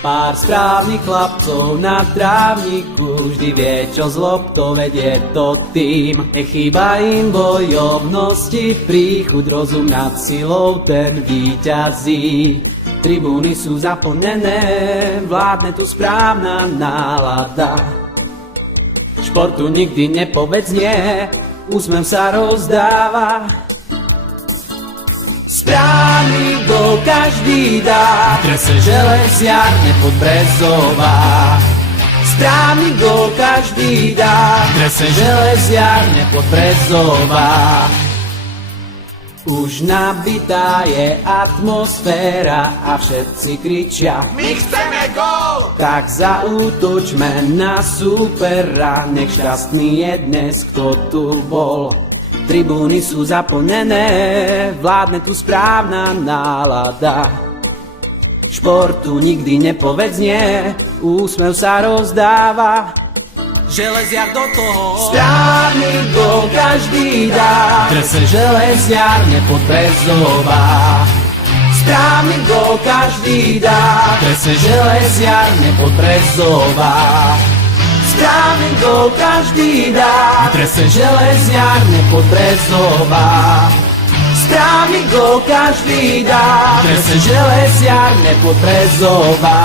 Pár správnych chlapcov na trávniku vždy vie, čo z loptou vedie to tým. Nechýba im bojovnosti, príchuť, rozum nad silou, ten víťazí. Tribúny sú zaplnené, vládne tu správna nálada. Športu nikdy nepovedz nie, úsmev sa rozdáva. Správny gól každý dá, v drese železiar nepodbrezová. Správny gól každý dá, v drese železiar nepodbrezová. Už nabitá je atmosféra a všetci kričia: My chceme gól! Tak zaútočme na supera, nech šťastný je dnes, kto tu bol. Tribúny sú zaplnené, vládne tu správna nálada. Športu nikdy nepovedz nie, úsmev sa rozdáva. Železiar do toho, správny gól každý dá, v drese železiar nepodbrezová. Správny gól každý dá, v drese železiar nepodbrezová. Správny gól každý dá, v drese železiar nepodbrezová. Správny gól každý dá, v drese železiar nepodbrezová.